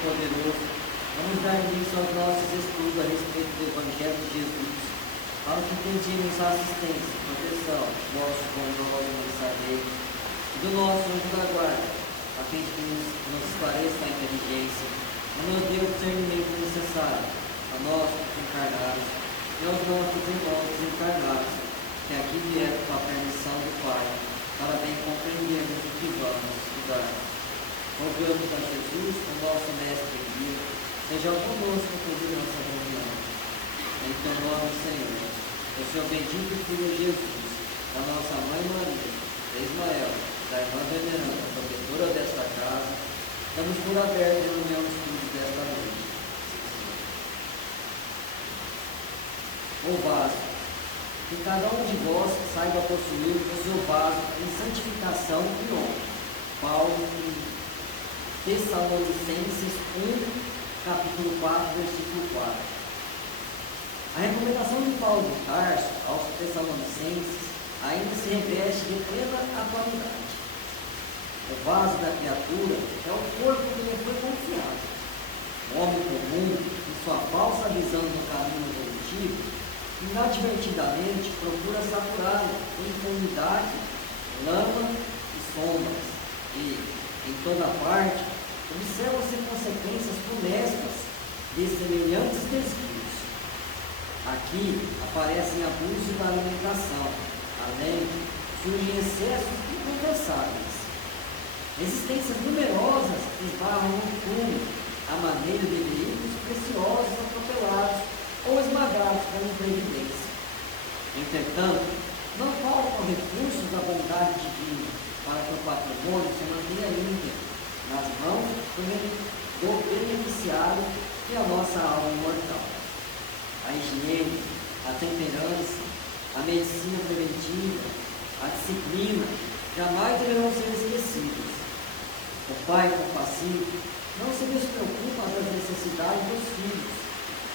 Poderoso, vamos dar início aos nossos estudos a respeito do Evangelho de Jesus, para que pedimos a assistência, proteção, nosso bondoso mensageiro, e do nosso anjo da guarda, a fim de que nos esclareça a inteligência, e nos dê o discernimento necessário a nós, os encarnados, e aos nossos irmãos desencarnados, que aqui vieram com a permissão do Pai, para bem compreendermos o que vamos estudar. Rogamos a Jesus, o nosso Mestre e Guia, seja conosco toda a nossa reunião. Em teu nome, Senhor, o seu bendito Filho Jesus, a nossa Mãe Maria, a Ismael, da irmã veneranda, protetora desta casa, damos por aberto a reunião dos estudos desta noite. O vaso. Que cada um de vós saiba possuir o seu vaso em santificação e honra. Paulo, em Tessalonicenses 1, capítulo 4, versículo 4. A recomendação de Paulo de Tarso aos Tessalonicenses ainda se reveste de plena atualidade. O vaso da criatura é o corpo que lhe foi confiado. O homem comum, em sua falsa visão do caminho evolutivo, inadvertidamente procura saturá-lo com enfermidade, lama e sombras, e, em toda parte, observam-se consequências funestas de semelhantes desvios. Aqui aparecem abusos da alimentação, além surgem excessos inconversáveis. Existências numerosas esbarram no túmulo, à maneira de veículos preciosos atropelados ou esmagados pela imprevidência. Entretanto, não faltam recursos da bondade divina para que o patrimônio se mantenha íntegro nas mãos do beneficiário, que é a nossa alma imortal. A higiene, a temperança, a medicina preventiva, a disciplina jamais deverão ser esquecidas. O pai compassivo não se despreocupa das necessidades dos filhos,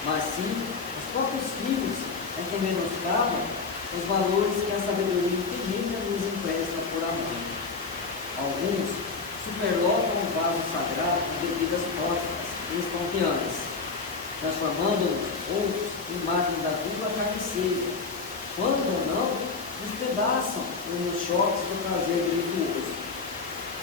mas sim os próprios filhos é que menoscabam os valores que a sabedoria infinita nos empresta por amor. Alguns superlotam o vaso sagrado com bebidas fórticas e espontaneas, transformando-os outros em máquinas da dupla carniceira, quando ou não despedaçam nos choques do prazer virtuoso.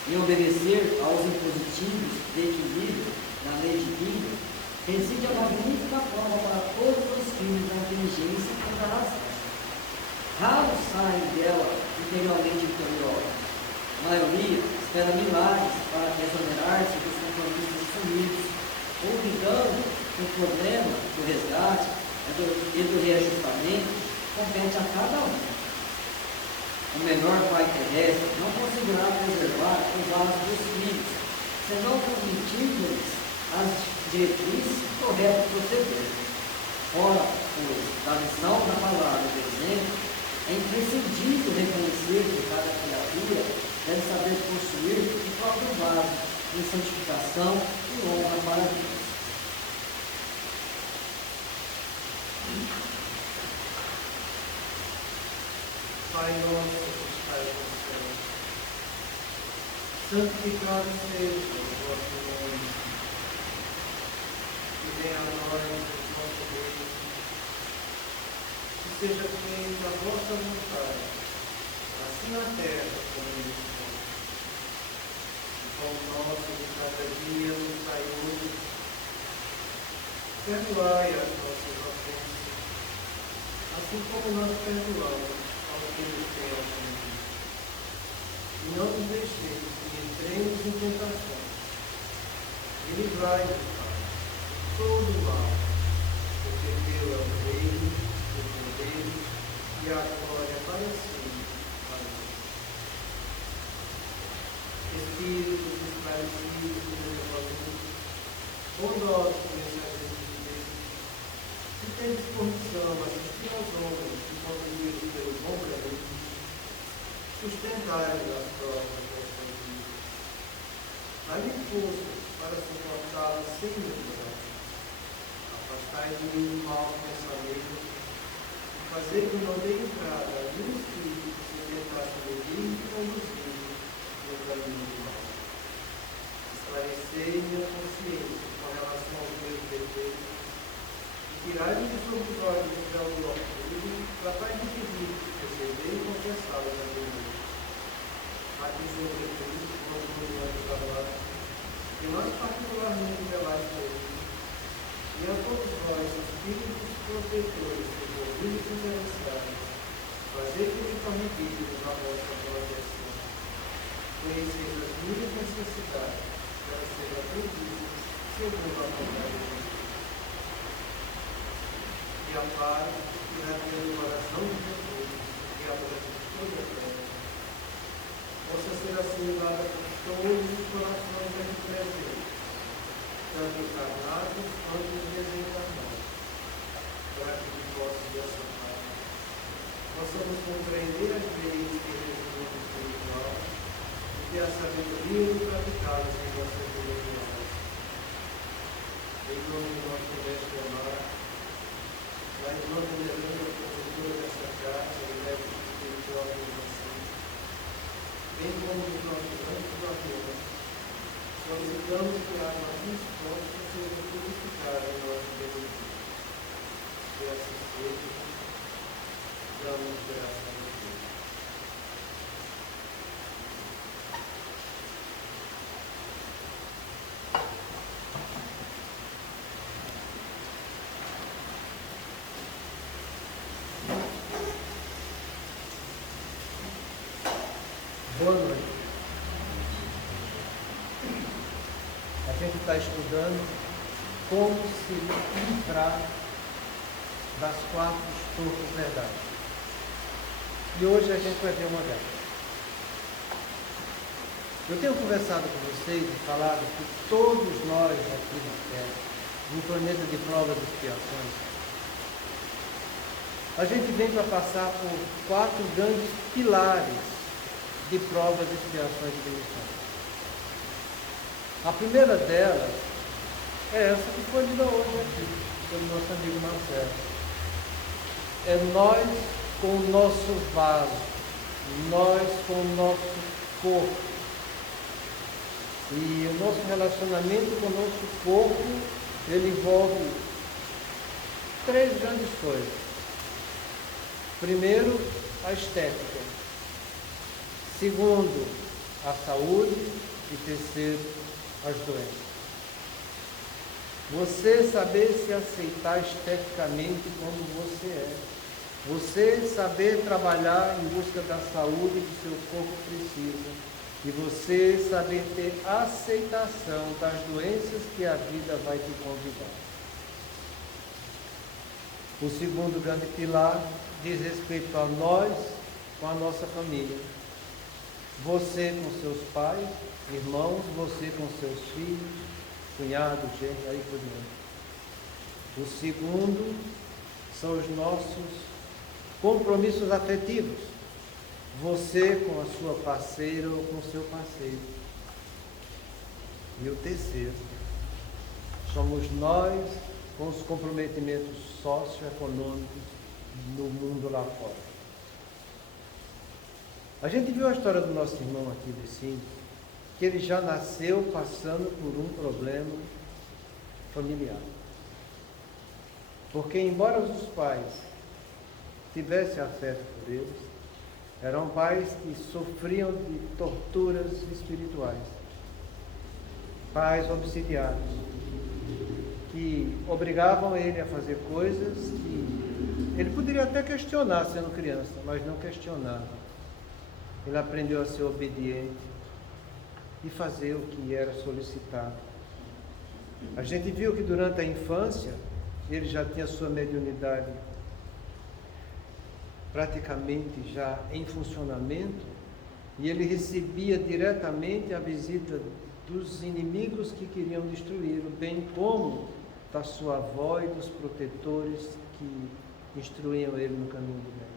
Em obedecer aos impositivos de equilíbrio na lei divina, reside a magnífica prova para todos os filhos da inteligência e da razão. Raros saem dela integralmente vitoriosos. A maioria espera milagres para exonerar-se dos compromissos assumidos, olvidando que o problema do resgate e do reajustamento compete a cada um. O menor pai terrestre não conseguirá preservar os vasos dos filhos, senão transmitindo-lhes as diretrizes corretas de proceder. Ora, pois, da lição da palavra do exemplo, é imprescindível reconhecer que cada criatura deve saber possuir o próprio vaso em santificação e honra para Deus. Pai nosso que estás no céu, santificado seja o vosso nome, e venha a nós o vosso reino, que seja feita a vossa vontade, assim na terra como no céu. O pão nosso de cada dia nos dai hoje, perdoai as nossas ofensas, assim como nós perdoamos aos que nos têm ofendido. E não nos deixeis que entremos em tentação, e livrai-nos, Pai, de todo o mal, porque teu é o reino, o poder e a glória para sempre. Amém. Espíritos esclarecidos e generosos, bondosos mensageiros de Deus, que tem disposição a assistir aos homens que conduzidos pelo bom caminho, sustentai-nos nas provas desta vida. Dai-me força para suportá-las sem murmurar. Afastai de mim o mau pensamento e fazer que não dê entrada a nenhum espírito que se tentasse medir e conduzir no caminho do mal. Esclarecei minha consciência tirai-me de sobre os olhos do véu do orgulho, tratai de impedir de perceber e confessá-lo na vida. Aqui, Senhor Jesus, nós nos vamos falar, e nós particularmente velais por ele, e a todos vós, espíritos protetores, envolvidos e interessados, fazer que me torne digno da vossa proteção. Conheceis as minhas necessidades, para ser atendidas segundo a vontade de Deus. E a paz que realiza o coração de Jesus e a paz de toda a terra, possa ser assim dada por todos os corações aqui presentes, tanto encarnados quanto desencarnados, para que possa dessa paz possamos compreender as leis que regem o espiritual e ter a sabedoria de praticá-las em nossa vida diária. Em nome do nosso mestre amado, da irmã veneranda, professora dessa casa, e mestre espiritual de educação, bem como dos nossos anjos guardiões, solicitamos que a água disposta seja purificada em nosso benefício. Que assim seja, damos graças a Deus. Boa noite. A gente está estudando como se livrar das 4 estufas verdades. E hoje a gente vai ver uma delas. Eu tenho conversado com vocês e falado que todos nós aqui na Terra, no planeta de provas e expiações, a gente vem para passar por 4 grandes pilares de provas, expiações e demissões. A primeira delas é essa que foi lida hoje aqui, pelo nosso amigo Marcelo. É nós com o nosso vaso, nós com o nosso corpo. E o nosso relacionamento com o nosso corpo, ele envolve 3 grandes coisas. Primeiro, a estética. Segundo, a saúde. E terceiro, as doenças. Você saber se aceitar esteticamente como você é. Você saber trabalhar em busca da saúde que seu corpo precisa. E você saber ter aceitação das doenças que a vida vai te convidar. O segundo grande pilar diz respeito a nós com a nossa família. Você com seus pais, irmãos, você com seus filhos, cunhados, genros, aí por diante. O segundo são os nossos compromissos afetivos. Você com a sua parceira ou com o seu parceiro. E o terceiro, somos nós com os comprometimentos socioeconômicos no mundo lá fora. A gente viu a história do nosso irmão aqui, Vicente, que ele já nasceu passando por um problema familiar. Porque embora os pais tivessem afeto por eles, eram pais que sofriam de torturas espirituais. Pais obsidiados, que obrigavam ele a fazer coisas que ele poderia até questionar sendo criança, mas não questionava. Ele aprendeu a ser obediente e fazer o que era solicitado. A gente viu que durante a infância, ele já tinha sua mediunidade praticamente já em funcionamento, e ele recebia diretamente a visita dos inimigos que queriam destruí-lo, bem como da sua avó e dos protetores que instruíam ele no caminho do bem.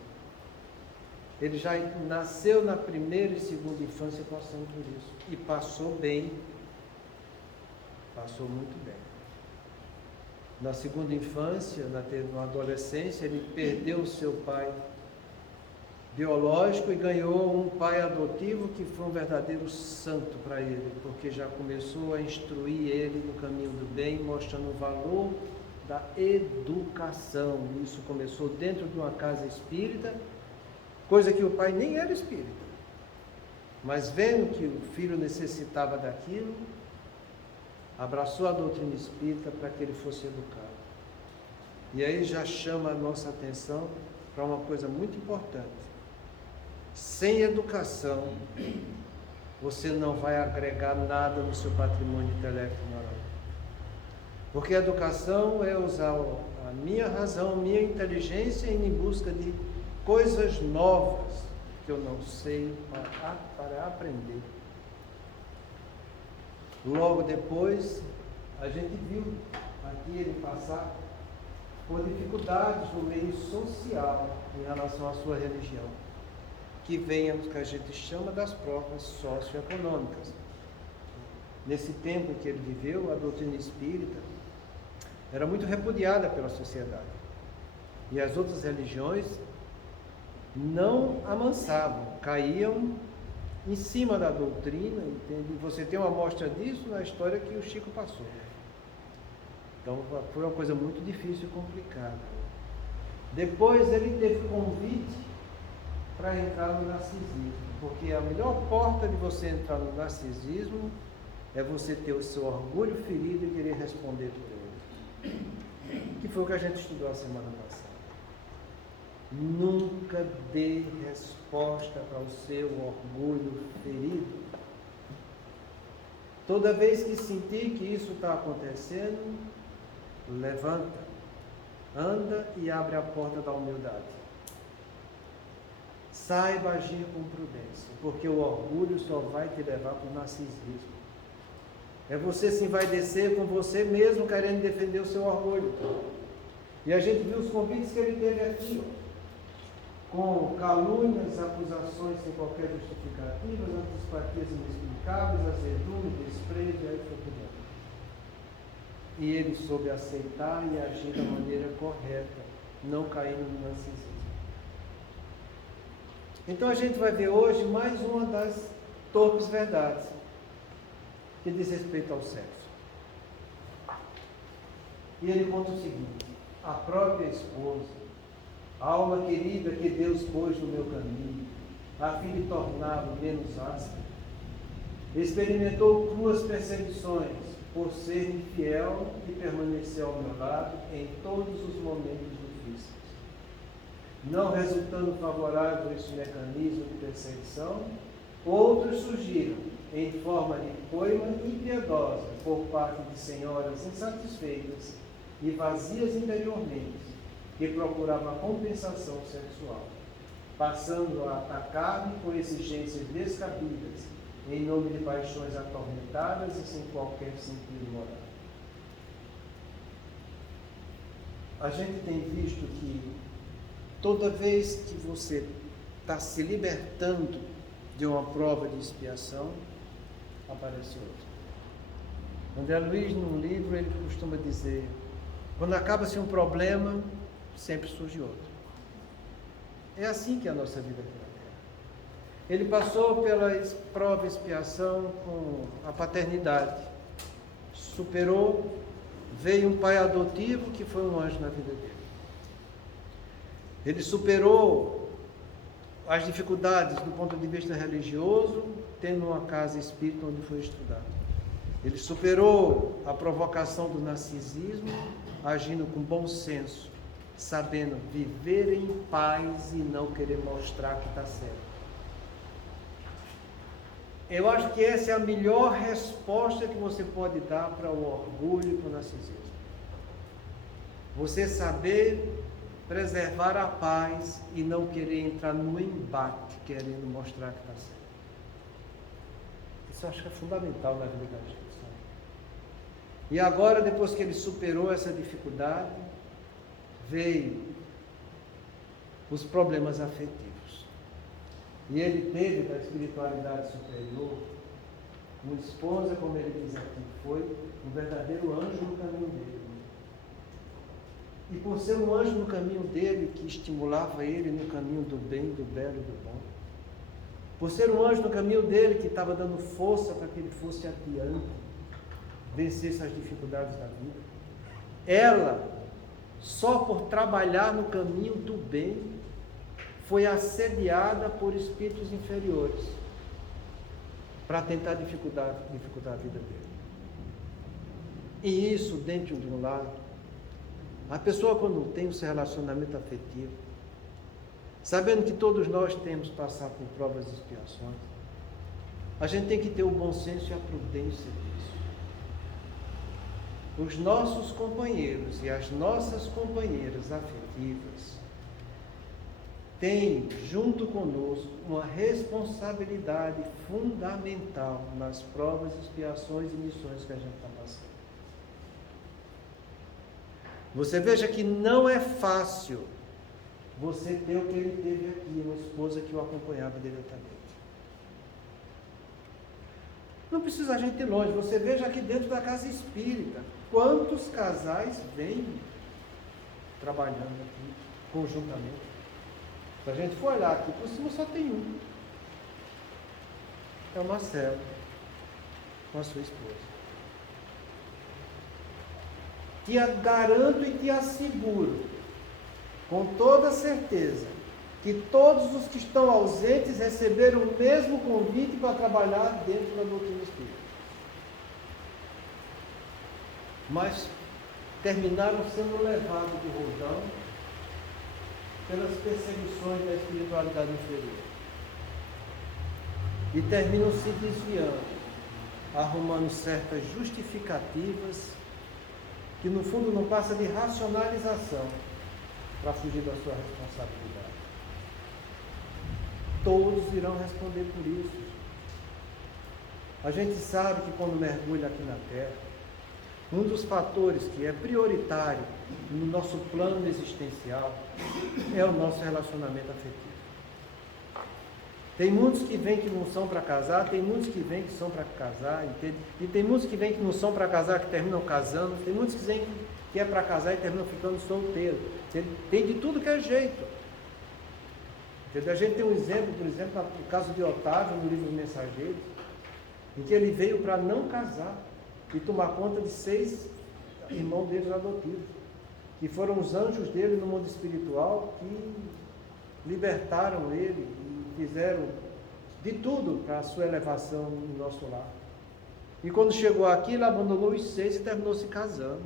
Ele já nasceu na primeira e segunda infância passando por isso, e passou bem, passou muito bem. Na segunda infância, na adolescência, ele perdeu o seu pai biológico e ganhou um pai adotivo que foi um verdadeiro santo para ele, porque já começou a instruir ele no caminho do bem, mostrando o valor da educação. Isso começou dentro de uma casa espírita, coisa que o pai nem era espírita, mas vendo que o filho necessitava daquilo, abraçou a doutrina espírita para que ele fosse educado. E aí já chama a nossa atenção para uma coisa muito importante. Sem educação, você não vai agregar nada no seu patrimônio intelecto e moral. Porque a educação é usar a minha razão, a minha inteligência em busca de coisas novas que eu não sei para aprender. Logo depois, a gente viu aqui ele passar por dificuldades no meio social em relação à sua religião, que vem o que a gente chama das provas socioeconômicas. Nesse tempo em que ele viveu, a doutrina espírita era muito repudiada pela sociedade. E as outras religiões não amansavam, caíam em cima da doutrina, entende? Você tem uma amostra disso na história que o Chico passou. Então foi uma coisa muito difícil e complicada. Depois ele teve convite para entrar no narcisismo, porque a melhor porta de você entrar no narcisismo é você ter o seu orgulho ferido e querer responder por ele. Que foi o que a gente estudou a semana passada. Nunca dê resposta para o seu orgulho ferido. Toda vez que sentir que isso está acontecendo, levanta, anda e abre a porta da humildade. Saiba agir com prudência, porque o orgulho só vai te levar para o narcisismo. É você se envaidecer com você mesmo querendo defender o seu orgulho. E a gente viu os convites que ele teve aqui, com calúnias, acusações sem qualquer justificativa, antipatias inexplicáveis, azedume, desprezo, e aí foi por dentro. E ele soube aceitar e agir da maneira correta, não caindo no narcisismo. Então a gente vai ver hoje mais uma das torpes verdades que diz respeito ao sexo. E ele conta o seguinte: a própria esposa, a alma querida que Deus pôs no meu caminho, a fim de torná-lo menos áspero, experimentou cruas perseguições por ser infiel e permaneceu ao meu lado em todos os momentos difíceis. Não resultando favorável a este mecanismo de perseguição, outros surgiram em forma de coima impiedosa por parte de senhoras insatisfeitas e vazias interiormente, que procuravam a compensação sexual, passando a atacar-me com exigências descabidas, em nome de paixões atormentadas e sem qualquer sentido moral. A gente tem visto que toda vez que você está se libertando de uma prova de expiação, aparece outra. André Luiz, num livro, ele costuma dizer: quando acaba-se um problema, sempre surge outro. É assim que é a nossa vida aqui na Terra. Ele passou pela prova e expiação com a paternidade, superou, veio um pai adotivo que foi um anjo na vida dele. Ele superou as dificuldades do ponto de vista religioso, tendo uma casa espírita onde foi estudar. Ele superou a provocação do narcisismo, agindo com bom senso, sabendo viver em paz e não querer mostrar que está certo. Eu acho que essa é a melhor resposta que você pode dar para o orgulho e para o narcisismo. Você saber preservar a paz e não querer entrar no embate, querendo mostrar que está certo. Isso eu acho que é fundamental na vida da gente, sabe? E agora, depois que ele superou essa dificuldade, veio os problemas afetivos. E ele teve da espiritualidade superior uma esposa, como ele diz aqui, foi um verdadeiro anjo no caminho dele. E por ser um anjo no caminho dele, que estimulava ele no caminho do bem, do belo e do bom, por ser um anjo no caminho dele, que estava dando força para que ele fosse adiante, vencesse as dificuldades da vida, ela, só por trabalhar no caminho do bem, foi assediada por espíritos inferiores para tentar dificultar a vida dele. E isso dentro de um lar. A pessoa, quando tem um relacionamento afetivo, sabendo que todos nós temos que passar por provas e expiações, a gente tem que ter o bom senso e a prudência disso. Os nossos companheiros e as nossas companheiras afetivas têm, junto conosco, uma responsabilidade fundamental nas provas, expiações e missões que a gente está passando. Você veja que não é fácil você ter o que ele teve aqui, uma esposa que o acompanhava diretamente. Não precisa a gente ir longe, você veja aqui dentro da casa espírita, quantos casais vêm trabalhando aqui conjuntamente. Se a gente for olhar aqui por cima, só tem um. É o Marcelo, com a sua esposa. Te garanto e te asseguro, com toda certeza, que todos os que estão ausentes receberam o mesmo convite para trabalhar dentro da doutrina espírita. Mas terminaram sendo levados de roldão pelas perseguições da espiritualidade inferior. E terminam se desviando, arrumando certas justificativas que no fundo não passa de racionalização para fugir da sua responsabilidade. Todos irão responder por isso. A gente sabe que quando mergulha aqui na Terra, um dos fatores que é prioritário no nosso plano existencial é o nosso relacionamento afetivo. Tem muitos que vêm que não são para casar, tem muitos que vêm que são para casar, entende? E tem muitos que vêm que não são para casar, que terminam casando, tem muitos que vêm que é para casar e terminam ficando solteiros. Tem de tudo que é jeito. Entendeu? A gente tem um exemplo, por exemplo, no caso de Otávio, no livro Mensageiros, em que ele veio para não casar e tomar conta de 6 irmãos deles adotivos, que foram os anjos dele no mundo espiritual, que libertaram ele e fizeram de tudo para a sua elevação no nosso lar. E quando chegou aqui, ele abandonou os 6 e terminou se casando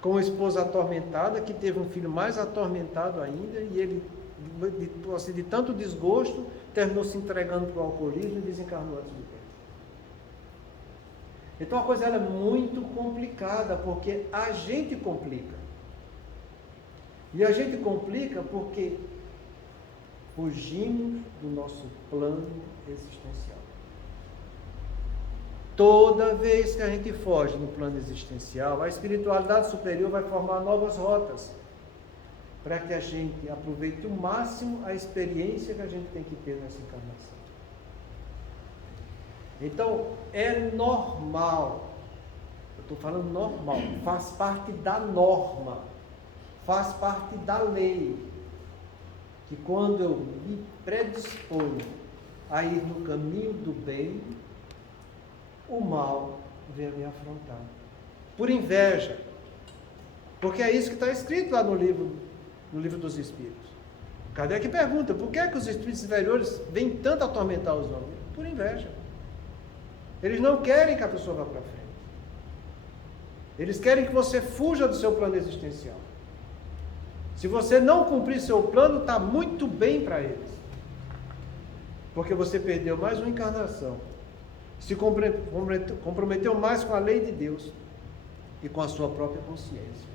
com uma esposa atormentada, que teve um filho mais atormentado ainda, e ele, de tanto desgosto, terminou se entregando para o alcoolismo e desencarnou antes do tempo. Então a coisa ela é muito complicada, porque a gente complica. E a gente complica porque fugimos do nosso plano existencial. Toda vez que a gente foge no plano existencial, a espiritualidade superior vai formar novas rotas para que a gente aproveite o máximo a experiência que a gente tem que ter nessa encarnação. Então, é normal, eu estou falando normal, faz parte da norma, faz parte da lei, que quando eu me predisponho a ir no caminho do bem, o mal vem me afrontar. Por inveja. Porque é isso que está escrito lá no livro dos Espíritos. Kardec pergunta, por que é que os espíritos inferiores vêm tanto atormentar os homens? Por inveja. Eles não querem que a pessoa vá para frente. Eles querem que você fuja do seu plano existencial. Se você não cumprir seu plano, está muito bem para eles. Porque você perdeu mais uma encarnação. Se comprometeu mais com a lei de Deus e com a sua própria consciência.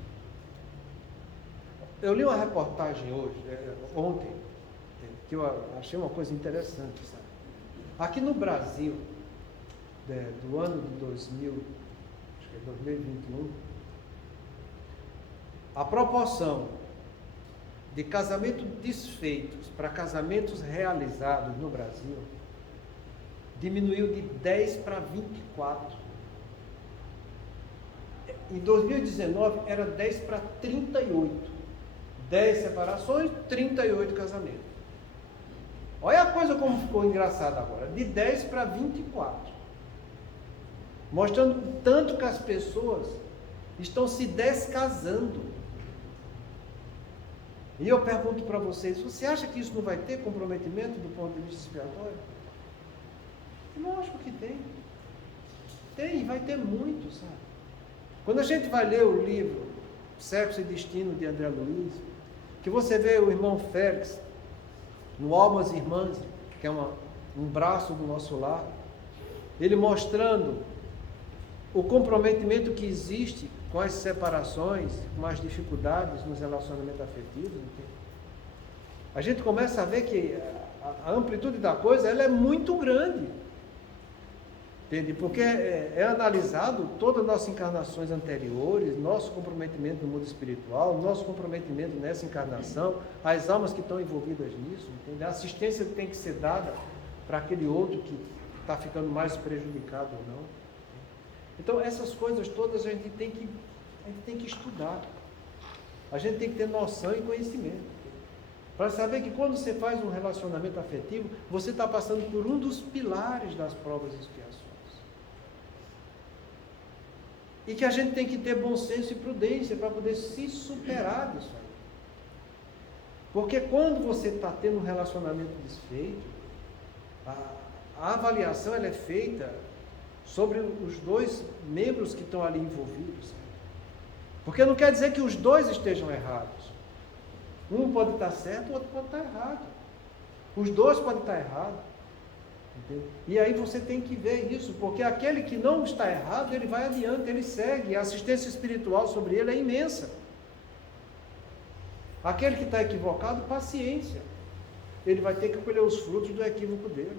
Eu li uma reportagem ontem, que eu achei uma coisa interessante, sabe? Aqui no Brasil, do ano de 2021, a proporção de casamentos desfeitos para casamentos realizados no Brasil diminuiu de 10 para 24. Em 2019 era 10 para 38. 10 separações, 38 casamentos. Olha a coisa como ficou engraçada agora. De 10 para 24. Mostrando tanto que as pessoas estão se descasando. E eu pergunto para vocês, você acha que isso não vai ter comprometimento do ponto de vista expiatório? Lógico que tem. Tem, vai ter muito, sabe? Quando a gente vai ler o livro Sexo e Destino de André Luiz, que você vê o irmão Félix no Almas Irmãs, que é um braço do nosso lar, ele mostrando o comprometimento que existe com as separações, com as dificuldades nos relacionamentos afetivos. Entende? A gente começa a ver que a amplitude da coisa ela é muito grande. Entende? Porque é analisado todas as nossas encarnações anteriores, nosso comprometimento no mundo espiritual, nosso comprometimento nessa encarnação, as almas que estão envolvidas nisso, entende? A assistência que tem que ser dada para aquele outro que está ficando mais prejudicado ou não. Então, essas coisas todas a gente tem que estudar. A gente tem que ter noção e conhecimento. Para saber que quando você faz um relacionamento afetivo, você está passando por um dos pilares das provas e expiações. E que a gente tem que ter bom senso e prudência para poder se superar disso aí. Porque quando você está tendo um relacionamento desfeito, a avaliação ela é feita sobre os dois membros que estão ali envolvidos. Porque não quer dizer que os dois estejam errados. Um pode estar certo, o outro pode estar errado. Os dois podem estar errados. Entende? E aí você tem que ver isso, porque aquele que não está errado, ele vai adiante, ele segue. A assistência espiritual sobre ele é imensa. Aquele que está equivocado, paciência. Ele vai ter que colher os frutos do equívoco dele.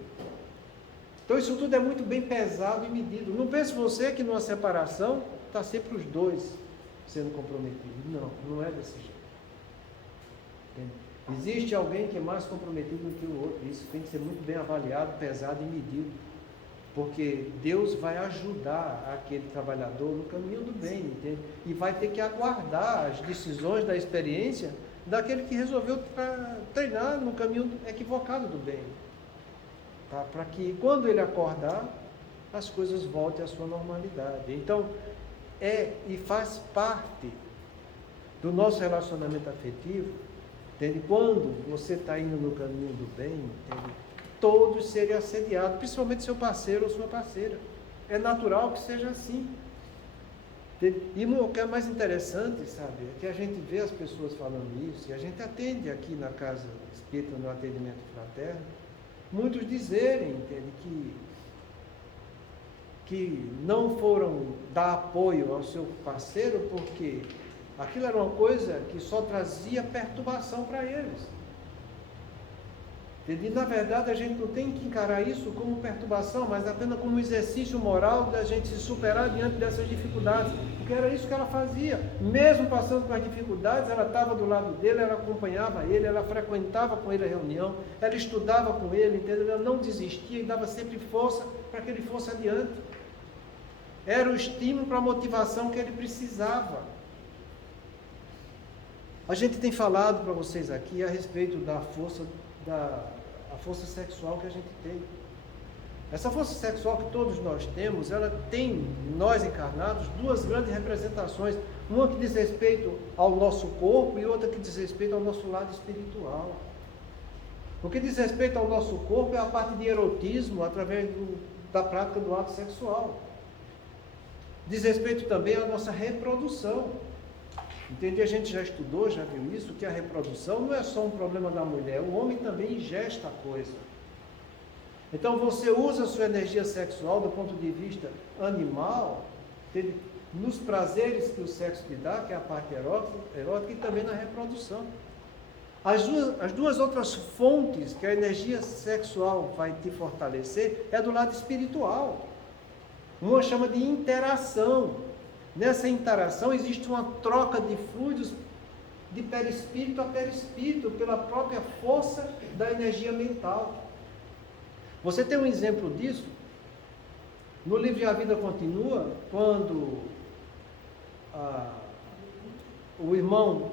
Então isso tudo é muito bem pesado e medido. Não pense você que numa separação está sempre os dois sendo comprometidos. Não, não é desse jeito. Entende? Existe alguém que é mais comprometido do que o outro. Isso tem que ser muito bem avaliado, pesado e medido. Porque Deus vai ajudar aquele trabalhador no caminho do bem, entende? E vai ter que aguardar as decisões da experiência daquele que resolveu treinar no caminho equivocado do bem. Tá? Para que quando ele acordar, as coisas voltem à sua normalidade. Então, e faz parte do nosso relacionamento afetivo, entende? Quando você está indo no caminho do bem, entende? Todos serem assediados, principalmente seu parceiro ou sua parceira. É natural que seja assim. Entende? E o que é mais interessante, sabe, é que a gente vê as pessoas falando isso, e a gente atende aqui na Casa Espírita, no atendimento fraterno, muitos dizerem, entende, que não foram dar apoio ao seu parceiro porque aquilo era uma coisa que só trazia perturbação para eles. E na verdade a gente não tem que encarar isso como perturbação, mas apenas como um exercício moral da gente se superar diante dessas dificuldades, porque era isso que ela fazia. Mesmo passando por as dificuldades, ela estava do lado dele, ela acompanhava ele, ela frequentava com ele a reunião, ela estudava com ele, entendeu? Ela não desistia e dava sempre força para que ele fosse adiante. Era o estímulo para a motivação que ele precisava. A gente tem falado para vocês aqui a respeito da força sexual que a gente tem. Essa força sexual que todos nós temos, ela tem, nós encarnados, duas grandes representações. Uma que diz respeito ao nosso corpo e outra que diz respeito ao nosso lado espiritual. O que diz respeito ao nosso corpo é a parte de erotismo através da prática do ato sexual. Diz respeito também à nossa reprodução. Entende? A gente já estudou, já viu isso, que a reprodução não é só um problema da mulher, o homem também ingesta a coisa. Então você usa a sua energia sexual do ponto de vista animal, entende? Nos prazeres que o sexo te dá, que é a parte erótica e também na reprodução. As duas outras fontes que a energia sexual vai te fortalecer é do lado espiritual. Uma chama de interação. Nessa interação existe uma troca de fluidos de perispírito a perispírito, pela própria força da energia mental. Você tem um exemplo disso? No livro A Vida Continua, quando o irmão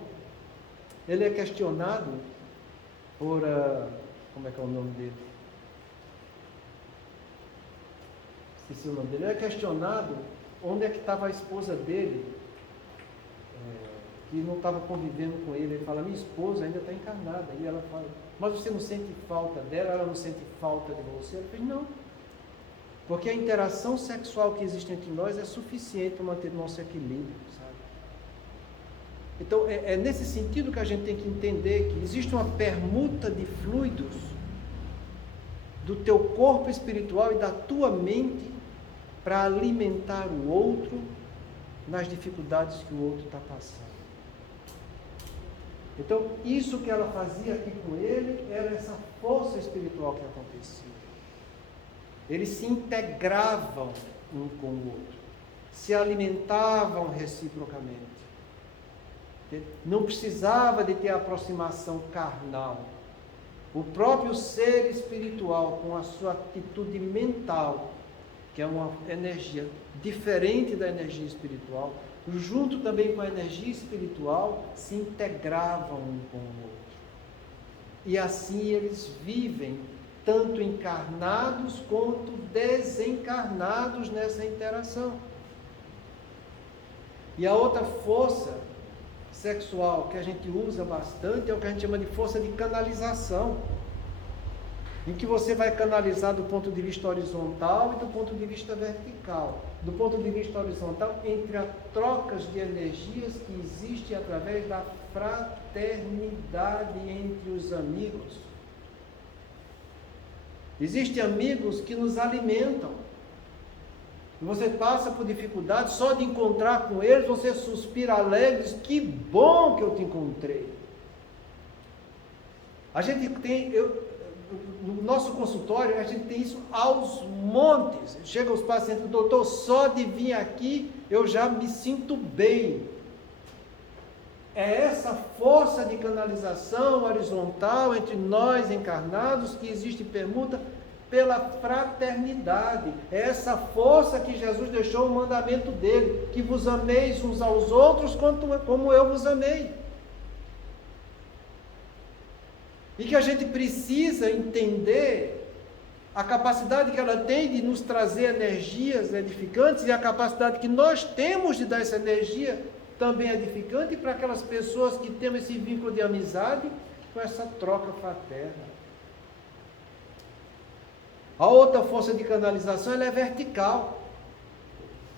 ele é questionado por... como é que é o nome dele? Esqueci o nome dele. Ele é questionado onde é que estava a esposa dele que não estava convivendo com ele. Ele fala, minha esposa ainda está encarnada. E ela fala, mas você não sente falta dela? Ela não sente falta de você? Ele fala, não. Porque a interação sexual que existe entre nós é suficiente para manter o nosso equilíbrio, sabe? Então, é nesse sentido que a gente tem que entender que existe uma permuta de fluidos do teu corpo espiritual e da tua mente para alimentar o outro nas dificuldades que o outro está passando. Então, isso que ela fazia aqui com ele era essa força espiritual que acontecia. Eles se integravam um com o outro, se alimentavam reciprocamente. Não precisava de ter aproximação carnal. O próprio ser espiritual, com a sua atitude mental, que é uma energia diferente da energia espiritual, junto também com a energia espiritual, se integravam um com o outro. E assim eles vivem, tanto encarnados quanto desencarnados nessa interação. E a outra força sexual que a gente usa bastante é o que a gente chama de força de canalização, em que você vai canalizar do ponto de vista horizontal e do ponto de vista vertical. Do ponto de vista horizontal, entre as trocas de energias que existem através da fraternidade entre os amigos. Existem amigos que nos alimentam. Você passa por dificuldades, só de encontrar com eles, você suspira alegre, diz, que bom que eu te encontrei. A gente tem, no nosso consultório, a gente tem isso aos montes. Chega os pacientes, doutor, só de vir aqui, eu já me sinto bem. É essa força de canalização horizontal entre nós encarnados que existe permuta pela fraternidade. É essa força que Jesus deixou o mandamento dele, que vos ameis uns aos outros como eu vos amei. E que a gente precisa entender a capacidade que ela tem de nos trazer energias edificantes e a capacidade que nós temos de dar essa energia também edificante para aquelas pessoas que têm esse vínculo de amizade com essa troca fraterna. A outra força de canalização ela é vertical.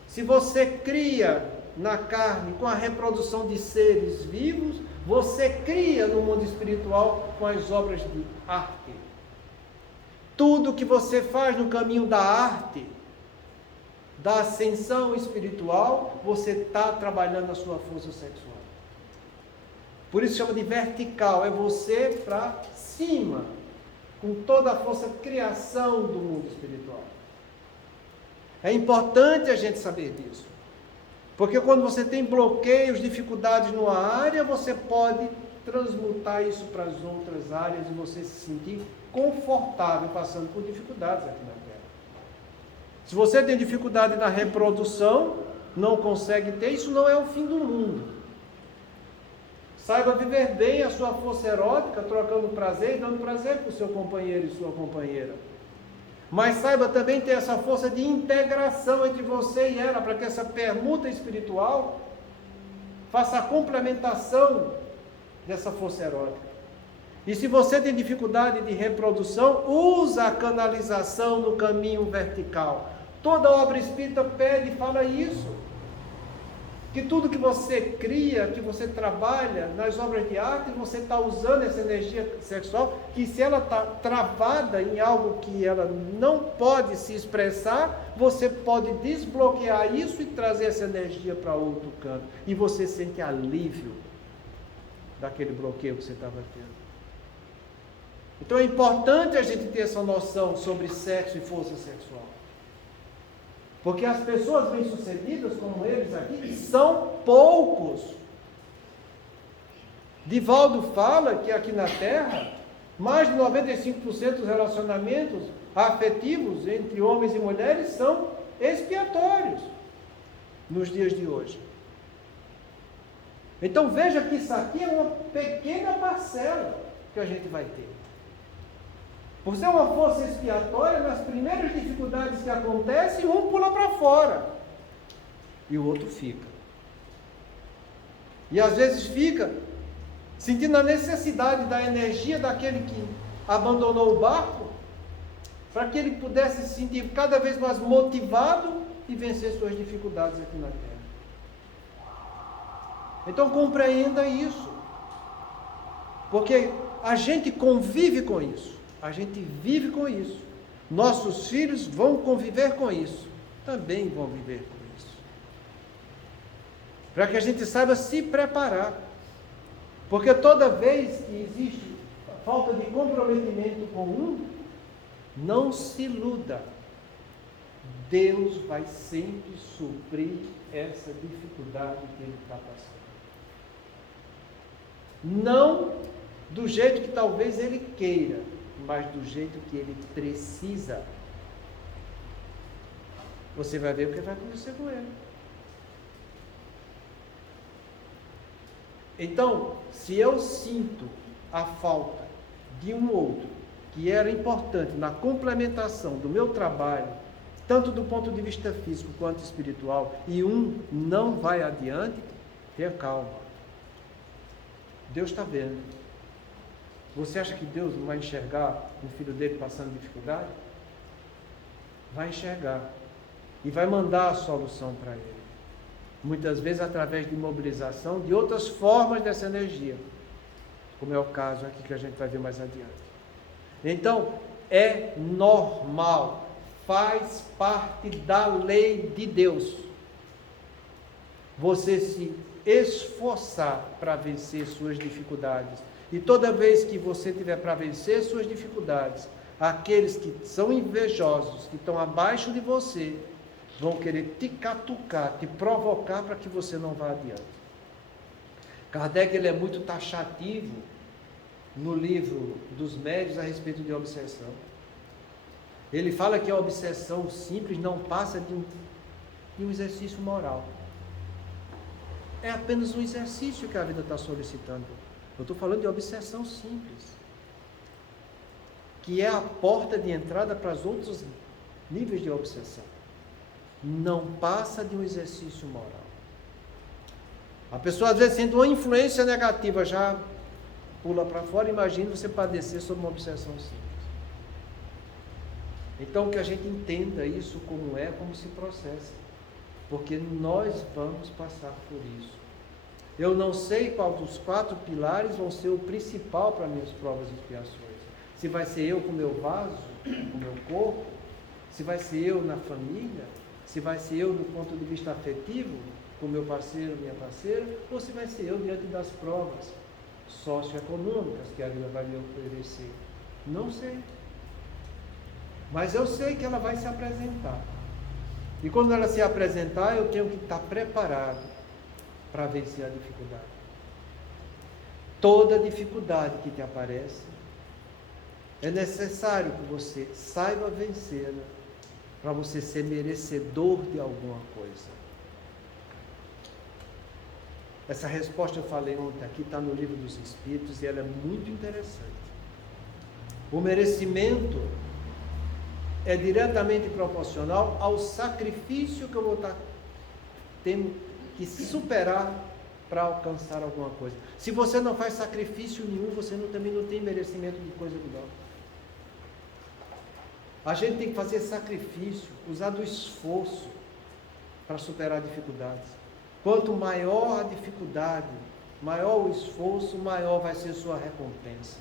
Se você cria na carne com a reprodução de seres vivos, você cria no mundo espiritual com as obras de arte. Tudo que você faz no caminho da arte, da ascensão espiritual, você está trabalhando a sua força sexual. Por isso chama de vertical, é você para cima, com toda a força de criação do mundo espiritual. É importante a gente saber disso. Porque quando você tem bloqueios, dificuldades numa área, você pode transmutar isso para as outras áreas e você se sentir confortável passando por dificuldades aqui na Terra. Se você tem dificuldade na reprodução, não consegue ter, isso não é o fim do mundo. Saiba viver bem a sua força erótica, trocando prazer e dando prazer para o seu companheiro e sua companheira. Mas saiba também ter essa força de integração entre você e ela, para que essa permuta espiritual faça a complementação dessa força erótica. E se você tem dificuldade de reprodução, usa a canalização no caminho vertical. Toda obra espírita pede e fala isso. Que tudo que você cria, que você trabalha nas obras de arte, você está usando essa energia sexual, que se ela está travada em algo que ela não pode se expressar, você pode desbloquear isso e trazer essa energia para outro canto. E você sente alívio daquele bloqueio que você estava tendo. Então é importante a gente ter essa noção sobre sexo e força sexual. Porque as pessoas bem-sucedidas, como eles aqui, são poucos. Divaldo fala que aqui na Terra, mais de 95% dos relacionamentos afetivos entre homens e mulheres são expiatórios nos dias de hoje. Então veja que isso aqui é uma pequena parcela que a gente vai ter. Por ser uma força expiatória, nas primeiras dificuldades que acontecem, um pula para fora e o outro fica. E às vezes fica sentindo a necessidade da energia daquele que abandonou o barco, para que ele pudesse se sentir cada vez mais motivado e vencer suas dificuldades aqui na terra. Então compreenda isso, porque a gente convive com isso, a gente vive com isso, nossos filhos vão conviver com isso, também vão viver com isso, para que a gente saiba se preparar, porque toda vez que existe falta de comprometimento com um, não se iluda, Deus vai sempre suprir essa dificuldade que ele está passando. Não do jeito que talvez ele queira, mas do jeito que ele precisa. Você vai ver o que vai acontecer com ele. Então, se eu sinto a falta de um outro que era importante na complementação do meu trabalho, tanto do ponto de vista físico quanto espiritual, e um não vai adiante, tenha calma. Deus está vendo. Você acha que Deus não vai enxergar o filho dele passando dificuldade? Vai enxergar. E vai mandar a solução para ele. Muitas vezes através de mobilização de outras formas dessa energia. Como é o caso aqui que a gente vai ver mais adiante. Então, é normal. Faz parte da lei de Deus. Você se esforçar para vencer suas dificuldades. E toda vez que você tiver para vencer suas dificuldades, aqueles que são invejosos, que estão abaixo de você, vão querer te catucar, te provocar para que você não vá adiante. Kardec, ele é muito taxativo no livro dos médiuns a respeito de obsessão. Ele fala que a obsessão simples não passa de um exercício moral. É apenas um exercício que a vida está solicitando. Eu estou falando de obsessão simples, que é a porta de entrada para os outros níveis de obsessão. Não passa de um exercício moral. A pessoa às vezes sente uma influência negativa, já pula para fora. Imagine você padecer sob uma obsessão simples. Então que a gente entenda isso como é, como se processa, porque nós vamos passar por isso. Eu não sei qual dos 4 pilares vão ser o principal para minhas provas e expiações. Se vai ser eu com o meu vaso, com o meu corpo, se vai ser eu na família, se vai ser eu do ponto de vista afetivo, com meu parceiro, minha parceira, ou se vai ser eu diante das provas socioeconômicas que a vida vai me oferecer. Não sei. Mas eu sei que ela vai se apresentar. E quando ela se apresentar, eu tenho que estar preparado para vencer a dificuldade. Toda dificuldade que te aparece, é necessário que você saiba vencê-la, para você ser merecedor de alguma coisa. Essa resposta eu falei ontem aqui, está no Livro dos Espíritos, e ela é muito interessante. O merecimento é diretamente proporcional ao sacrifício que eu vou estar tendo que superar para alcançar alguma coisa. Se você não faz sacrifício nenhum, você também não tem merecimento de coisa melhor. A gente tem que fazer sacrifício, usar do esforço para superar dificuldades. Quanto maior a dificuldade, maior o esforço, maior vai ser sua recompensa.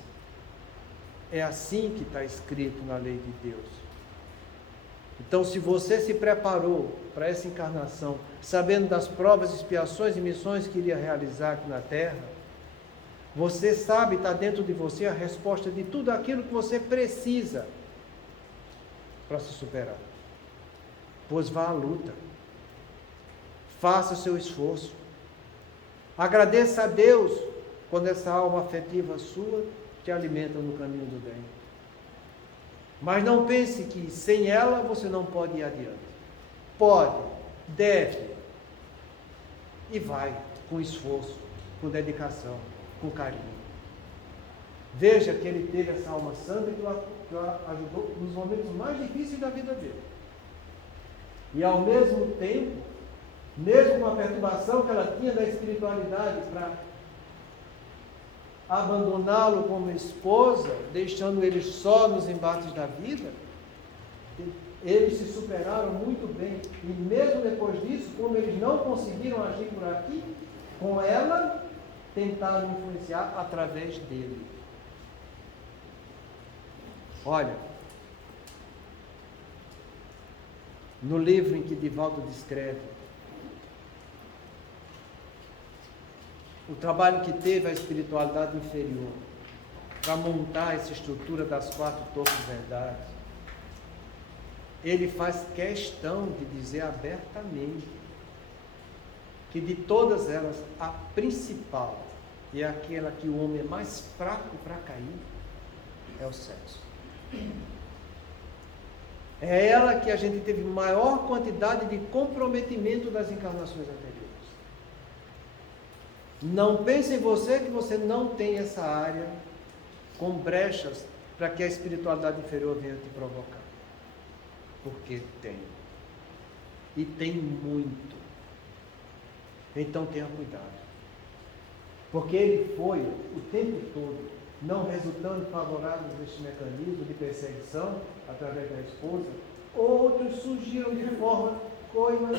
É assim que está escrito na lei de Deus. Então, se você se preparou para essa encarnação, sabendo das provas, expiações e missões que iria realizar aqui na Terra, você sabe, está dentro de você a resposta de tudo aquilo que você precisa para se superar. Pois vá à luta. Faça o seu esforço. Agradeça a Deus quando essa alma afetiva sua te alimenta no caminho do bem. Mas não pense que sem ela você não pode ir adiante. Pode, deve e vai com esforço, com dedicação, com carinho. Veja que ele teve essa alma santa que o ajudou nos momentos mais difíceis da vida dele. E ao mesmo tempo, mesmo com a perturbação que ela tinha da espiritualidade, para abandoná-lo como esposa, deixando ele só nos embates da vida, eles se superaram muito bem. E mesmo depois disso, como eles não conseguiram agir por aqui, com ela, tentaram influenciar através dele. Olha, no livro em que Divaldo descreve o trabalho que teve a espiritualidade inferior para montar essa estrutura das 4 torres verdades, ele faz questão de dizer abertamente que de todas elas, a principal e aquela que o homem é mais fraco para cair é o sexo. É ela que a gente teve maior quantidade de comprometimento das encarnações anteriores. Não pense em você que você não tem essa área com brechas para que a espiritualidade inferior venha te provocar. Porque tem. E tem muito. Então tenha cuidado. Porque ele foi o tempo todo não resultando favoráveis deste mecanismo de perseguição através da esposa. Outros surgiram de forma coima,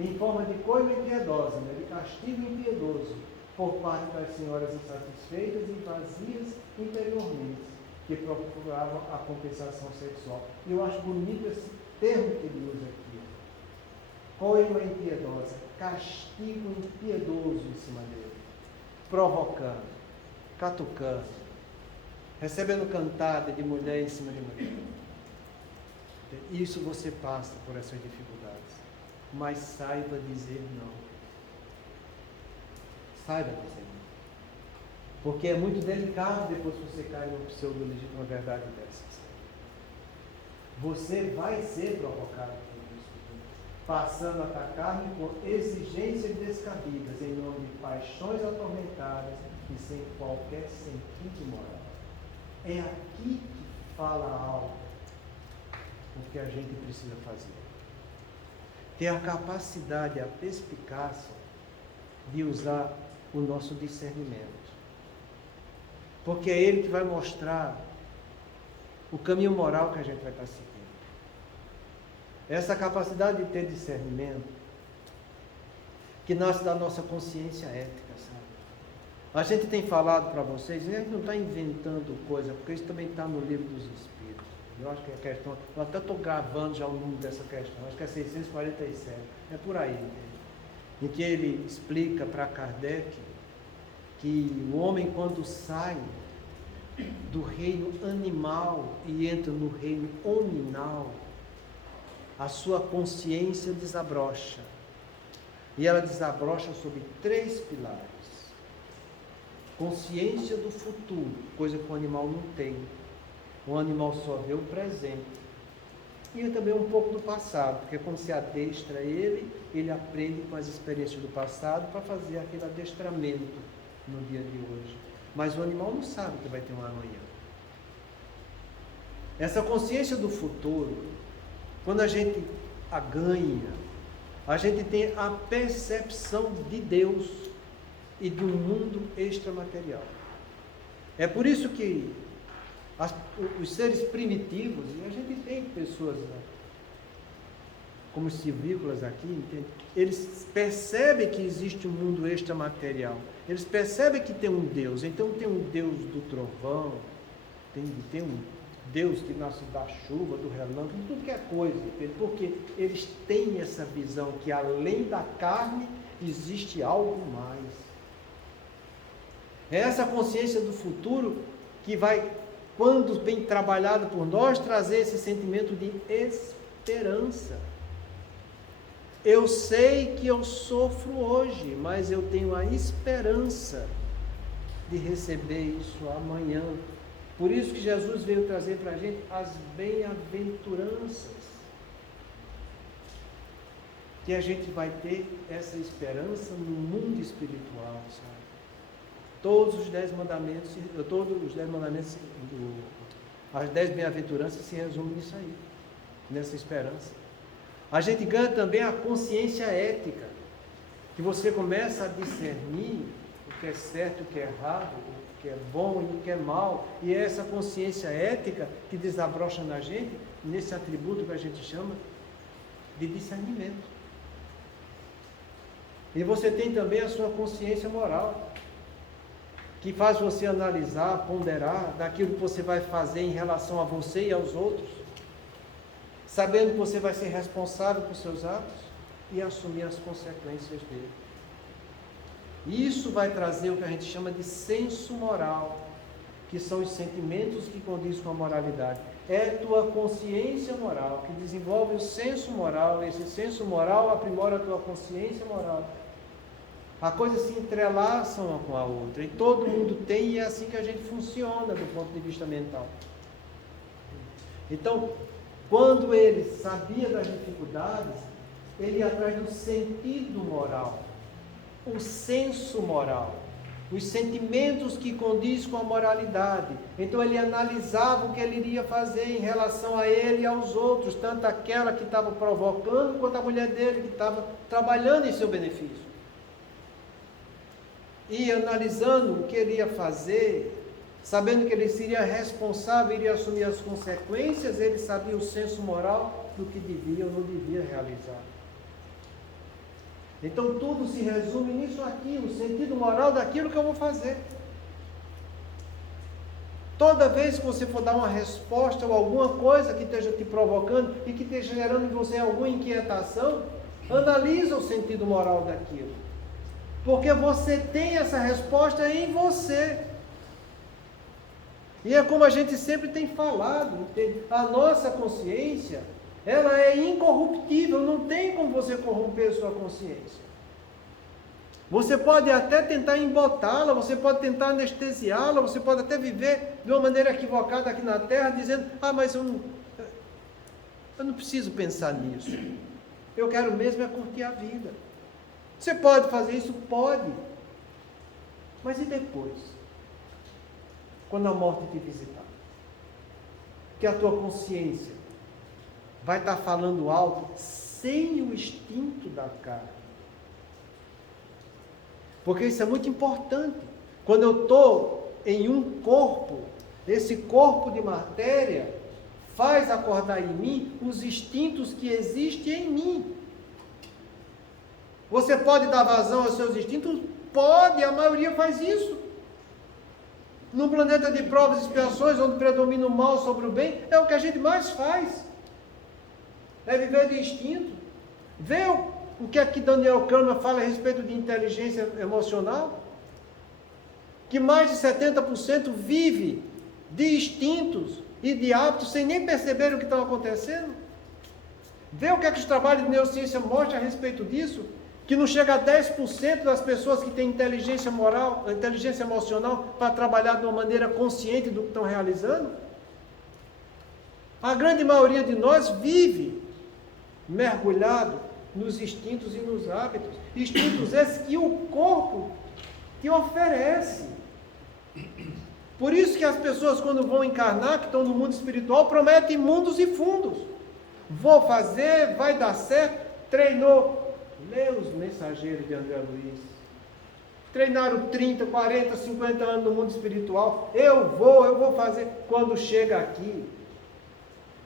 em forma de coima impiedosa, de castigo impiedoso, por parte das senhoras insatisfeitas e vazias interiormente, que procuravam a compensação sexual. E eu acho bonito esse termo que ele usa aqui. Coima impiedosa, castigo impiedoso em cima dele, provocando, catucando, recebendo cantada de mulher em cima de mulher. Isso você passa por essas dificuldades, mas saiba dizer não. Saiba dizer não. Porque é muito delicado depois que você cai numa pseudo-legítima verdade dessas. Você vai ser provocado por isso, passando a atacar-me com exigências descabidas, em nome de paixões atormentadas e sem qualquer sentido moral. É aqui que fala algo o que a gente precisa fazer. Ter a capacidade, a perspicácia de usar o nosso discernimento. Porque é ele que vai mostrar o caminho moral que a gente vai estar seguindo. Essa capacidade de ter discernimento que nasce da nossa consciência ética, sabe? A gente tem falado para vocês, e a gente não está inventando coisa, porque isso também está no livro dos Espíritos. Eu acho que a questão, eu até estou gravando já o número dessa questão, acho que é 647, é por aí, né? Em que ele explica para Kardec que o homem, quando sai do reino animal e entra no reino hominal, a sua consciência desabrocha. E ela desabrocha sobre 3 pilares. Consciência do futuro, coisa que o animal não tem. O animal só vê o presente. E também um pouco do passado, porque quando se adestra ele aprende com as experiências do passado para fazer aquele adestramento no dia de hoje. Mas o animal não sabe que vai ter um amanhã. Essa consciência do futuro, quando a gente a ganha, a gente tem a percepção de Deus e de um mundo extramaterial. É por isso que os seres primitivos, e a gente tem pessoas como os silvícolas aqui, entende? Eles percebem que existe um mundo extramaterial, eles percebem que tem um Deus, então tem um Deus do trovão, tem um Deus que nasce da chuva, do relâmpago, de tudo que é coisa, entende? Porque eles têm essa visão que além da carne existe algo mais. É essa consciência do futuro que vai, quando bem trabalhado por nós, trazer esse sentimento de esperança. Eu sei que eu sofro hoje, mas eu tenho a esperança de receber isso amanhã. Por isso que Jesus veio trazer para a gente as bem-aventuranças. Que a gente vai ter essa esperança no mundo espiritual, sabe? Todos os 10 mandamentos, as 10 bem-aventuranças se resumem nisso aí, nessa esperança. A gente ganha também a consciência ética, que você começa a discernir o que é certo, o que é errado, o que é bom e o que é mal. E é essa consciência ética que desabrocha na gente, nesse atributo que a gente chama de discernimento. E você tem também a sua consciência moral, que faz você analisar, ponderar daquilo que você vai fazer em relação a você e aos outros, sabendo que você vai ser responsável por seus atos e assumir as consequências dele. Isso vai trazer o que a gente chama de senso moral, que são os sentimentos que condizem com a moralidade. É tua consciência moral que desenvolve o senso moral. Esse senso moral aprimora a tua consciência moral. A coisa se entrelaça uma com a outra, e todo mundo tem, e é assim que a gente funciona do ponto de vista mental. Então, quando ele sabia das dificuldades, ele ia atrás do sentido moral, o senso moral, os sentimentos que condizem com a moralidade. Então ele analisava o que ele iria fazer em relação a ele e aos outros, tanto aquela que estava provocando, quanto a mulher dele que estava trabalhando em seu benefício. E analisando o que ele ia fazer, sabendo que ele seria responsável, iria assumir as consequências, ele sabia o senso moral do que devia ou não devia realizar. Então tudo se resume nisso aqui, o sentido moral daquilo que eu vou fazer. Toda vez que você for dar uma resposta ou alguma coisa que esteja te provocando e que esteja gerando em você alguma inquietação, analisa o sentido moral daquilo. Porque você tem essa resposta em você. E é como a gente sempre tem falado, entende? A nossa consciência, ela é incorruptível, não tem como você corromper a sua consciência. Você pode até tentar embotá-la, você pode tentar anestesiá-la, você pode até viver de uma maneira equivocada aqui na Terra, dizendo, mas eu não preciso pensar nisso. Eu quero mesmo é curtir a vida. Você pode fazer isso? Pode. Mas e depois? Quando a morte te visitar? Que a tua consciência vai estar falando alto sem o instinto da carne. Porque isso é muito importante. Quando eu estou em um corpo, esse corpo de matéria faz acordar em mim os instintos que existem em mim. Você pode dar vazão aos seus instintos? Pode, a maioria faz isso. No planeta de provas e expiações, onde predomina o mal sobre o bem, é o que a gente mais faz. É viver de instinto. Vê o que aqui Daniel Kahneman fala a respeito de inteligência emocional? Que mais de 70% vive de instintos e de hábitos sem nem perceber o que está acontecendo. Vê o que os trabalhos de neurociência mostram a respeito disso? Que não chega a 10% das pessoas que têm inteligência moral, inteligência emocional, para trabalhar de uma maneira consciente do que estão realizando. A grande maioria de nós vive mergulhado nos instintos e nos hábitos. Instintos esses que o corpo te oferece. Por isso que as pessoas, quando vão encarnar, que estão no mundo espiritual, prometem mundos e fundos. Vou fazer, vai dar certo. Treinou. Lê os Mensageiros de André Luiz. Treinaram 30, 40, 50 anos no mundo espiritual. Eu vou fazer. Quando chega aqui,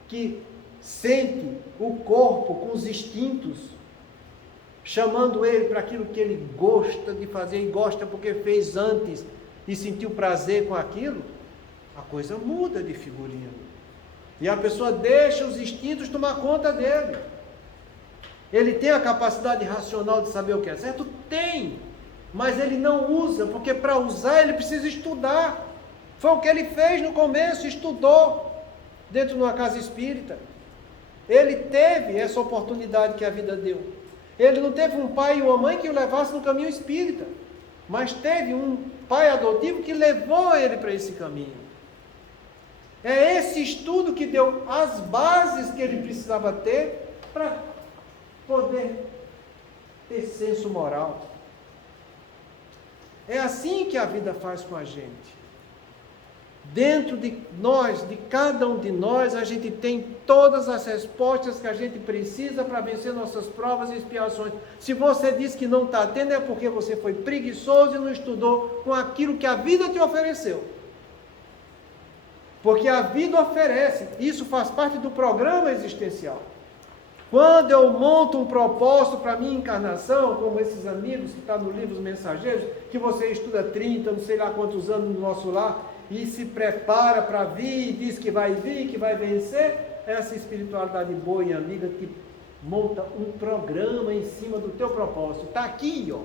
que sente o corpo com os instintos, chamando ele para aquilo que ele gosta de fazer, e gosta porque fez antes e sentiu prazer com aquilo, a coisa muda de figurinha. E a pessoa deixa os instintos tomar conta dele. Ele tem a capacidade racional de saber o que é certo? Tem, mas ele não usa, porque para usar ele precisa estudar. Foi o que ele fez no começo, estudou dentro de uma casa espírita. Ele teve essa oportunidade que a vida deu. Ele não teve um pai e uma mãe que o levasse no caminho espírita, mas teve um pai adotivo que levou ele para esse caminho. É esse estudo que deu as bases que ele precisava ter para poder ter senso moral. É assim que a vida faz com a gente. Dentro de nós, de cada um de nós, a gente tem todas as respostas que a gente precisa para vencer nossas provas e expiações. Se você diz que não está tendo, é porque você foi preguiçoso e não estudou com aquilo que a vida te ofereceu. Porque a vida oferece, isso faz parte do programa existencial. Quando eu monto um propósito para a minha encarnação, como esses amigos que estão no livro Os Mensageiros, que você estuda 30, não sei lá quantos anos no nosso lar, e se prepara para vir, e diz que vai vir, que vai vencer, essa espiritualidade boa e amiga que monta um programa em cima do teu propósito. Está aqui, ó.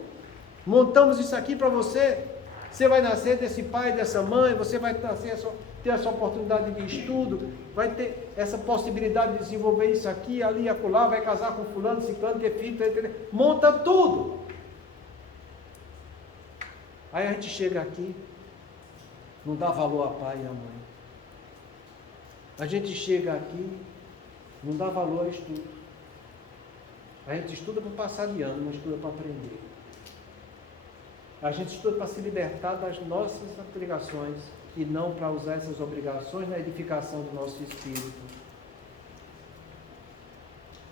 Montamos isso aqui para você. Você vai nascer desse pai, dessa mãe, você vai nascer, ter essa oportunidade de estudo, vai ter essa possibilidade de desenvolver isso aqui, ali, acolá, vai casar com fulano, ciclano, ter filho, monta tudo. Aí a gente chega aqui, não dá valor a pai e a mãe. A gente chega aqui, não dá valor ao estudo. A gente estuda para passar de ano, não estuda para aprender. A gente estuda para se libertar das nossas obrigações e não para usar essas obrigações na edificação do nosso espírito.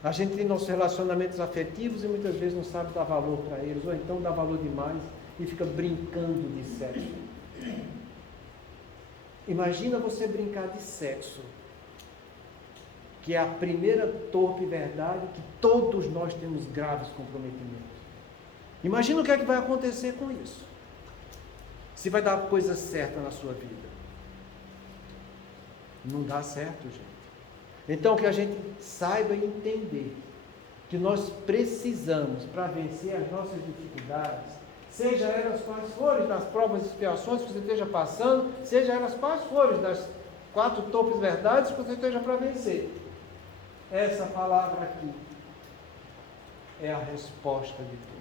A gente tem nossos relacionamentos afetivos e muitas vezes não sabe dar valor para eles, ou então dá valor demais e fica brincando de sexo. Imagina você brincar de sexo, que é a primeira torpe verdade que todos nós temos graves comprometimentos. Imagina o que é que vai acontecer com isso. Se vai dar a coisa certa na sua vida. Não dá certo, gente. Então que a gente saiba entender que nós precisamos, para vencer as nossas dificuldades, seja elas quais forem das provas e expiações que você esteja passando, seja elas quais forem das 4 torpes verdades que você esteja para vencer. Essa palavra aqui é a resposta de tudo.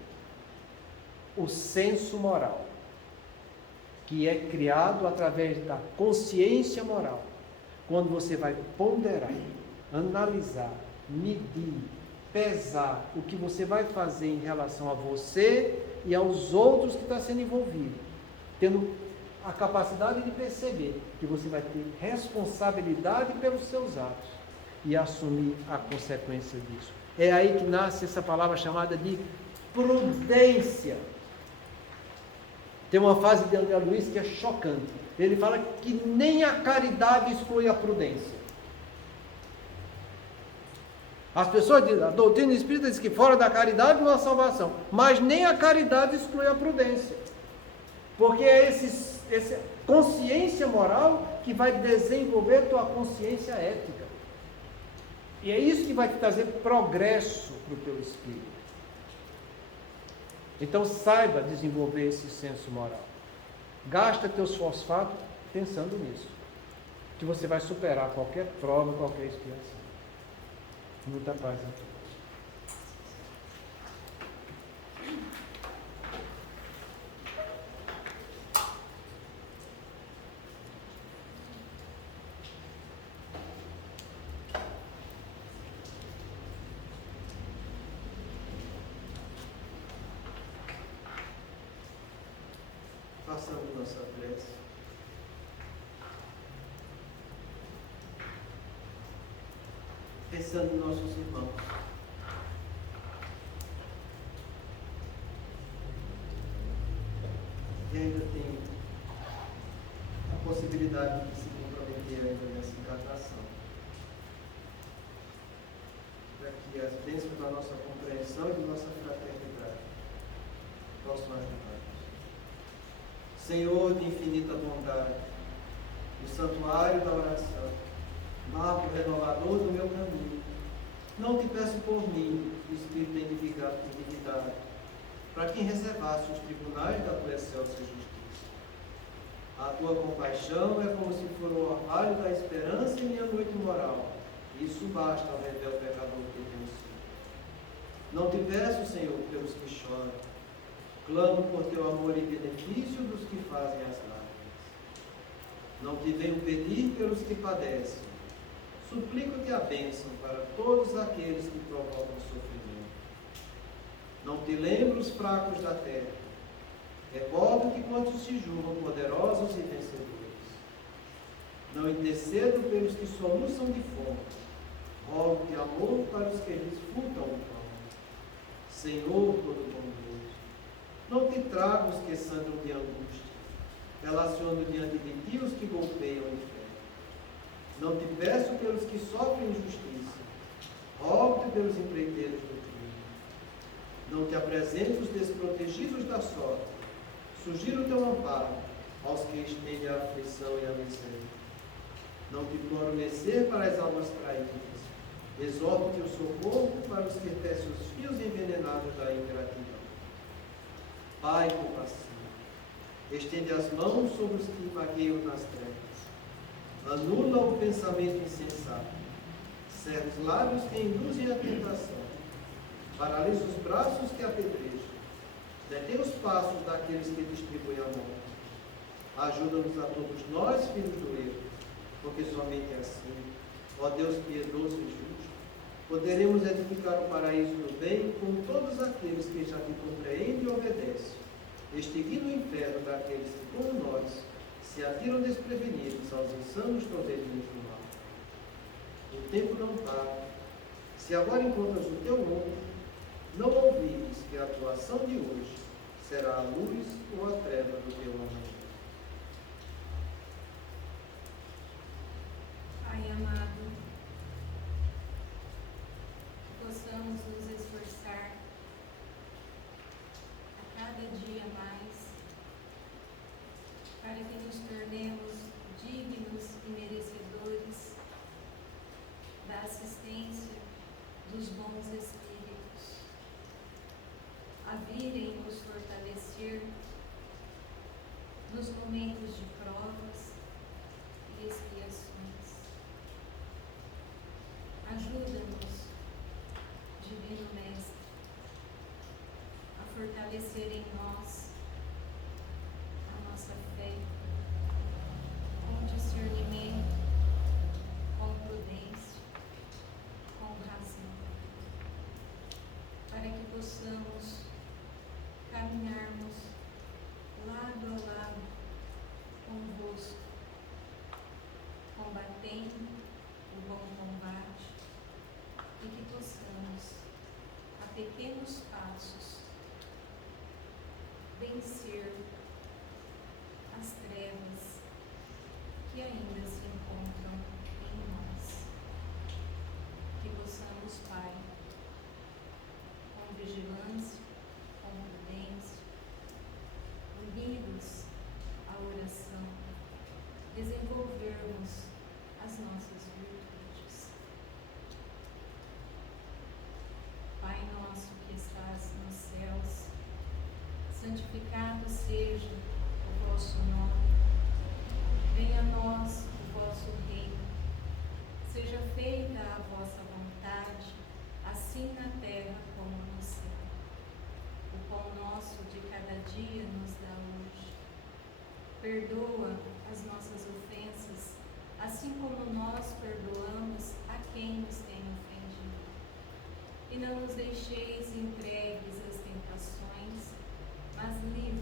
O senso moral, que é criado através da consciência moral, quando você vai ponderar, analisar, medir, pesar o que você vai fazer em relação a você e aos outros que estão sendo envolvidos, tendo a capacidade de perceber que você vai ter responsabilidade pelos seus atos e assumir a consequência disso. É aí que nasce essa palavra chamada de prudência. Tem uma frase de André Luiz que é chocante. Ele fala que nem a caridade exclui a prudência. As pessoas dizem, a doutrina espírita diz que fora da caridade não há salvação, mas nem a caridade exclui a prudência. Porque é essa consciência moral que vai desenvolver tua consciência ética. E é isso que vai te trazer progresso para o teu espírito. Então saiba desenvolver esse senso moral. Gasta teus fosfatos pensando nisso. Que você vai superar qualquer prova, qualquer expiação. Muita paz a todos. Façamos nossa prece. Pensando em nossos irmãos. E ainda tem a possibilidade de se comprometer ainda nessa encarnação. Para que as bênçãos da nossa compreensão e da nossa fraternidade possam ajudar. Senhor de infinita bondade, do santuário da oração, marco renovador do meu caminho, não te peço por mim, Espírito da individualidade, para quem reservasse os tribunais da tua excelsa justiça. A tua compaixão é como se for o orvalho da esperança em minha noite moral. Isso basta ao rever o pecador que tem sido. Não te peço, Senhor, pelos que choram. Clamo por teu amor e benefício dos que fazem as lágrimas. Não te venho pedir pelos que padecem. Suplico-te a bênção para todos aqueles que provocam sofrimento. Não te lembro os fracos da terra. Recordo que quantos se julgam poderosos e vencedores. Não intercedo pelos que soluçam de fome. Rogo-te amor para os que desfrutam o pão. Senhor Todo-Poderoso, não te trago os que sangram de angústia, relaciono diante de ti os que golpeiam o inferno. Não te peço pelos que sofrem injustiça, rogo-te pelos empreiteiros do crime. Não te apresento os desprotegidos da sorte, sugiro o teu amparo aos que estendem a aflição e a miséria. Não te imploro mercê para as almas traídas, exorto-te o socorro para os que tecem os fios envenenados da ingratidão. Pai compassivo, estende as mãos sobre os que vagueiam nas trevas, anula o pensamento insensato, cerra os lábios que induzem a tentação, paralisa os braços que apedrejam, detém os passos daqueles que distribuem a morte. Ajuda-nos a todos nós, filhos do erro, porque somente assim, ó Deus piedoso e justo, poderemos edificar o paraíso do bem com todos aqueles que já te compreendem e obedecem, extinguindo o inferno daqueles que, como nós, se atiram desprevenidos aos insanos trodeirinhos do mal. O tempo não para. Se agora encontras o teu ombro, não ouvides que a tua ação de hoje será a luz ou a treva do teu amanhã. Pai amado, que possamos nos esforçar a cada dia mais para que nos tornemos dignos e merecedores da assistência dos bons espíritos, a virem nos fortalecer nos momentos de provas e expiações. Ajuda-nos, Divino Mestre, a fortalecer em nós a nossa fé, com discernimento, com prudência, com razão, para que possamos caminharmos lado a lado convosco, combatendo o bom combate, e que possamos, a pequenos passos, vencer as trevas que ainda se encontram em nós. Que possamos, Pai, com vigilância, com prudência, unidos à oração, desenvolvermos as nossas virtudes. Pai nosso que estás nos céus, santificado seja o vosso nome. Venha a nós o vosso reino. Seja feita a vossa vontade, assim na terra como no céu. O pão nosso de cada dia nos dá hoje. Perdoa as nossas ofensas, assim como nós perdoamos a quem nos tem ofendido. E não nos deixeis entregues às tentações, mas livrai-nos